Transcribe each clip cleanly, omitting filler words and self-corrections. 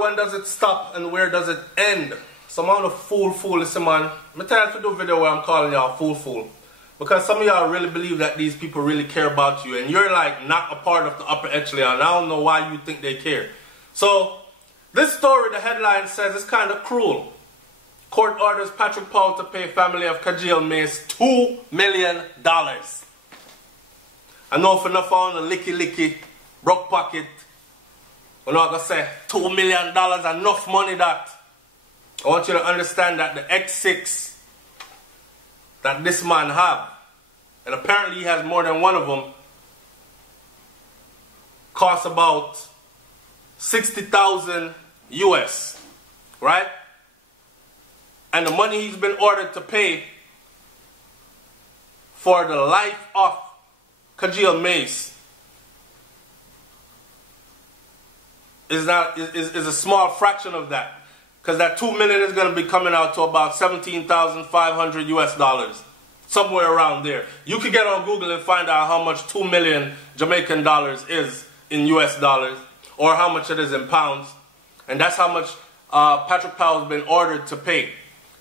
When does it stop and where does it end? Some amount of fool, listen man. I'm trying to do a video where I'm calling y'all fool. Because some of y'all really believe that these people really care about you. And you're like not a part of the upper echelon. I don't know why you think they care. So, this story, the headline says, it's kind of cruel. Court orders Patrick Powell to pay family of Kajil Mace $2 million. I know for enough on the licky, broke pocket. I'm not going to say $2 million, enough money that. I want you to understand that the X6 that this man have, and apparently he has more than one of them, costs about 60,000 US, right? And the money he's been ordered to pay for the life of Kajil Mace is a small fraction of that. Because that $2 million is going to be coming out to about 17,500 US dollars. Somewhere around there. You could get on Google and find out how much 2 million Jamaican dollars is in US dollars. Or how much it is in pounds. And that's how much Patrick Powell's been ordered to pay.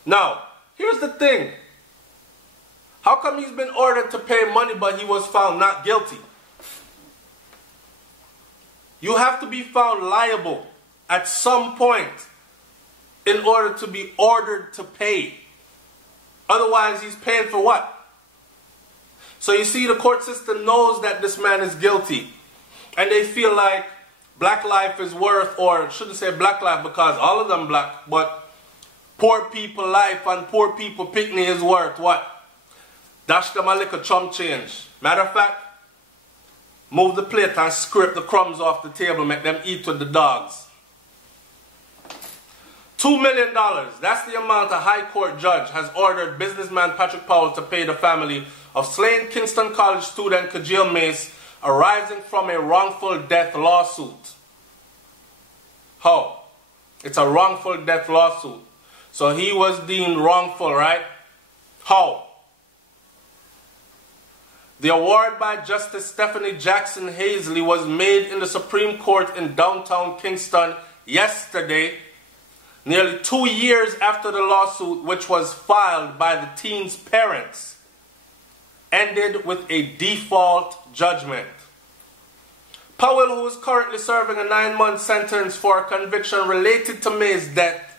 Now, here's the thing. How come he's been ordered to pay money but he was found not guilty? You have to be found liable at some point in order to be ordered to pay. Otherwise, he's paying for what? So you see, the court system knows that this man is guilty. And they feel like black life is worth, or I shouldn't say black life because all of them black, but poor people life and poor people picnic is worth what? Dash them a little chump change. Matter of fact, move the plate and scrape the crumbs off the table, make them eat with the dogs. $2 million, that's the amount a high court judge has ordered businessman Patrick Powell to pay the family of slain Kingston College student Kajil Mace arising from a wrongful death lawsuit. How? It's a wrongful death lawsuit. So he was deemed wrongful, right? How? The award by Justice Stephanie Jackson Hazley was made in the Supreme Court in downtown Kingston yesterday, nearly 2 years after the lawsuit, which was filed by the teen's parents, ended with a default judgment. Powell, who is currently serving a 9-month sentence for a conviction related to May's death,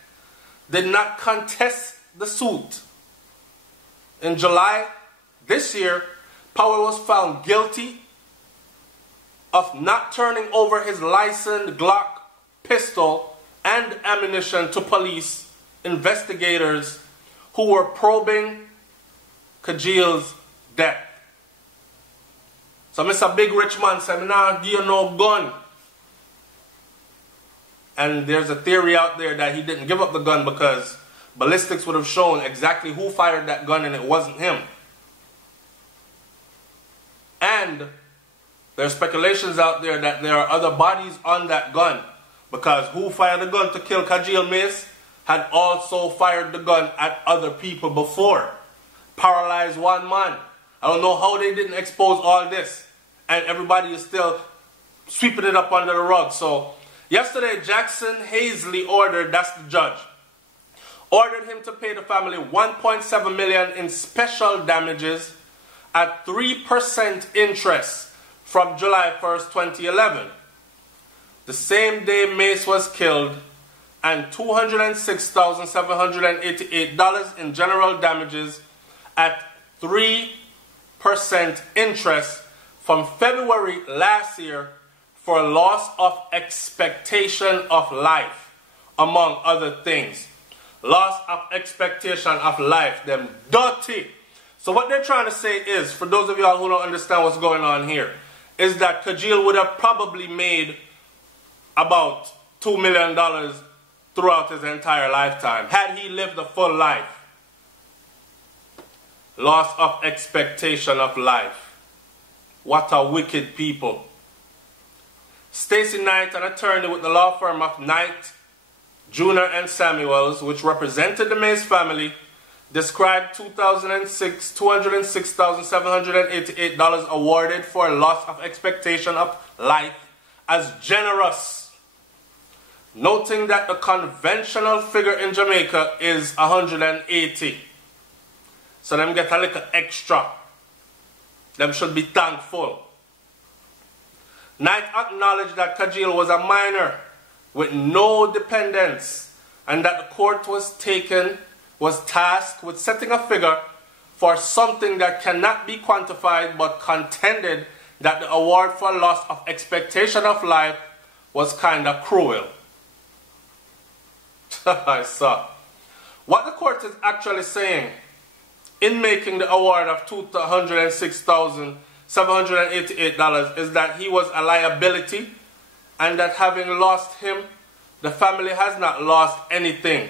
did not contest the suit. In July this year, Powell was found guilty of not turning over his licensed Glock pistol and ammunition to police investigators who were probing Kajil's death. So Mr. Big Rich Man said, "Nah, give you no gun." And there's a theory out there that he didn't give up the gun because ballistics would have shown exactly who fired that gun and it wasn't him. And there's speculations out there that there are other bodies on that gun, because who fired the gun to kill Kajil Mace had also fired the gun at other people before. Paralyzed one man. I don't know how they didn't expose all this. And everybody is still sweeping it up under the rug. So, yesterday Jackson Hazley ordered, that's the judge, ordered him to pay the family $1.7 million in special damages at 3% interest from July 1st, 2011. The same day Mace was killed, and $206,788 in general damages at 3% interest from February last year for loss of expectation of life, among other things. Loss of expectation of life, them dirty. So what they're trying to say is, for those of y'all who don't understand what's going on here, is that Kajil would have probably made about $2 million throughout his entire lifetime, had he lived a full life. Loss of expectation of life. What a wicked people. Stacey Knight, an attorney with the law firm of Knight, Jr. and Samuels, which represented the Mace family, described $206,788 awarded for loss of expectation of life as generous. noting that the conventional figure in Jamaica is 180. So them get a little extra. Them should be thankful. Knight acknowledged that Kajil was a minor with no dependents and that the court was tasked with setting a figure for something that cannot be quantified, but contended that the award for loss of expectation of life was kind of cruel. I saw. What the court is actually saying in making the award of $206,788 is that he was a liability and that having lost him, the family has not lost anything.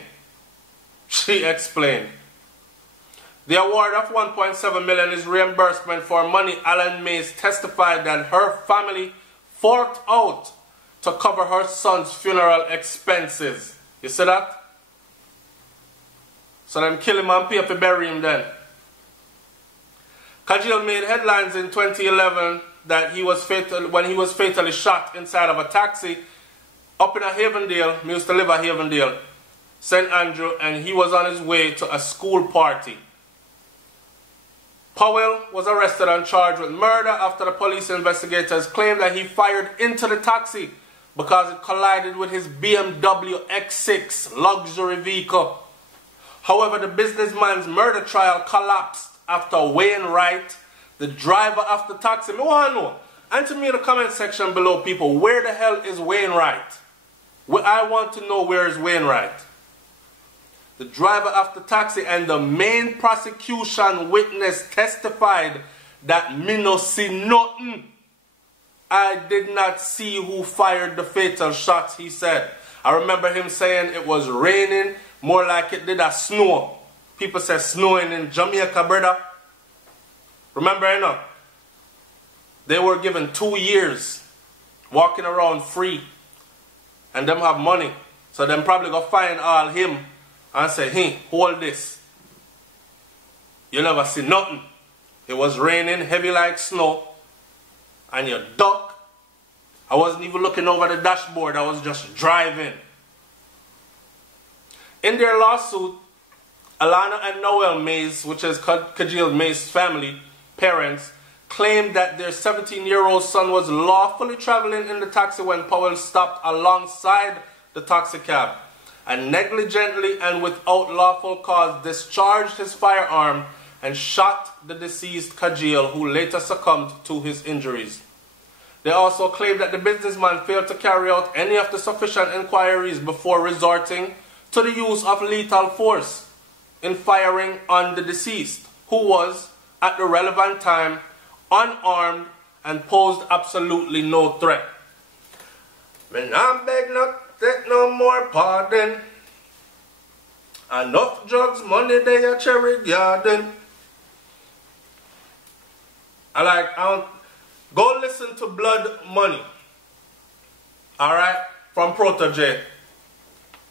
She explained. The award of $1.7 million is reimbursement for money Alan Mays testified that her family forked out to cover her son's funeral expenses. You see that? So them kill him and pay to bury him then. Kajil made headlines in 2011 that when he was fatally shot inside of a taxi up in Havendale. He used to live at Havendale, St. Andrew, and he was on his way to a school party. Powell was arrested and charged with murder after the police investigators claimed that he fired into the taxi because it collided with his BMW X6 luxury vehicle. However, the businessman's murder trial collapsed after Wainwright, the driver of the taxi. I want to know. Answer me in the comment section below, people. Where the hell is Wainwright? I want to know where is Wainwright. The driver of the taxi and the main prosecution witness testified that me no see nothing. I did not see who fired the fatal shots, he said. I remember him saying it was raining, more like it did a snow. People say snowing in Jamaica, brother. Remember, you know, they were given 2 years walking around free and them have money. So them probably go find all him and say, hey, hold this. You never see nothing. It was raining heavy like snow and you duck. I wasn't even looking over the dashboard. I was just driving. In their lawsuit, Alana and Noel Mays, which is Kajil Mays' family, parents, claimed that their 17-year-old son was lawfully traveling in the taxi when Powell stopped alongside the taxi cab and negligently and without lawful cause discharged his firearm and shot the deceased Kajil, who later succumbed to his injuries. They also claimed that the businessman failed to carry out any of the sufficient inquiries before resorting to the use of lethal force in firing on the deceased, who was, at the relevant time, unarmed and posed absolutely no threat. When I beg not take no more pardon. Enough drugs, money, they a cherry garden. Go listen to Blood Money. Alright? From Protege.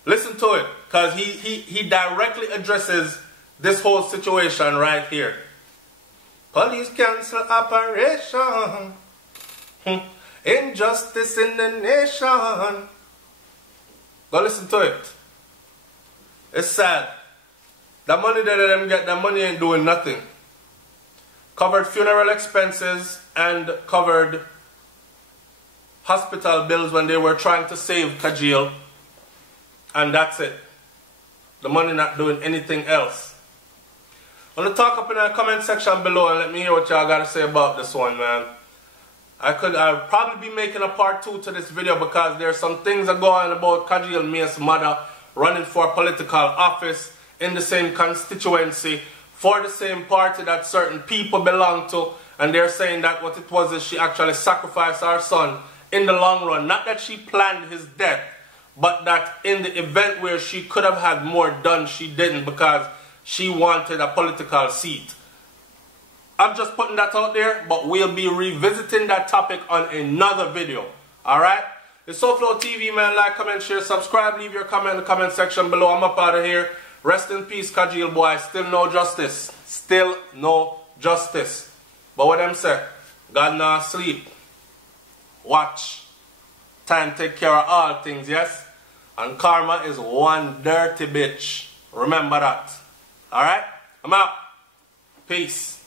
Listen to it. Because he directly addresses this whole situation right here. Police cancel operation. Injustice in the nation. Go listen to it. It's sad. The money that them get, the money ain't doing nothing. Covered funeral expenses and covered hospital bills when they were trying to save Kajil. And that's it. The money not doing anything else. I'm going to talk up in the comment section below and let me hear what y'all got to say about this one, man. I'll probably be making a part 2 to this video because there's some things that go on about Kajil Mays' mother running for political office in the same constituency for the same party that certain people belong to, and they're saying that what it was is she actually sacrificed her son in the long run. Not that she planned his death, but that in the event where she could have had more done, she didn't because she wanted a political seat. I'm just putting that out there, but we'll be revisiting that topic on another video. Alright? It's SouFLoTV, man. Like, comment, share, subscribe. Leave your comment in the comment section below. I'm up out of here. Rest in peace, Kajil boy. Still no justice. Still no justice. But what them say? God not sleep. Watch. Time take care of all things, yes? And karma is one dirty bitch. Remember that. Alright? I'm out. Peace.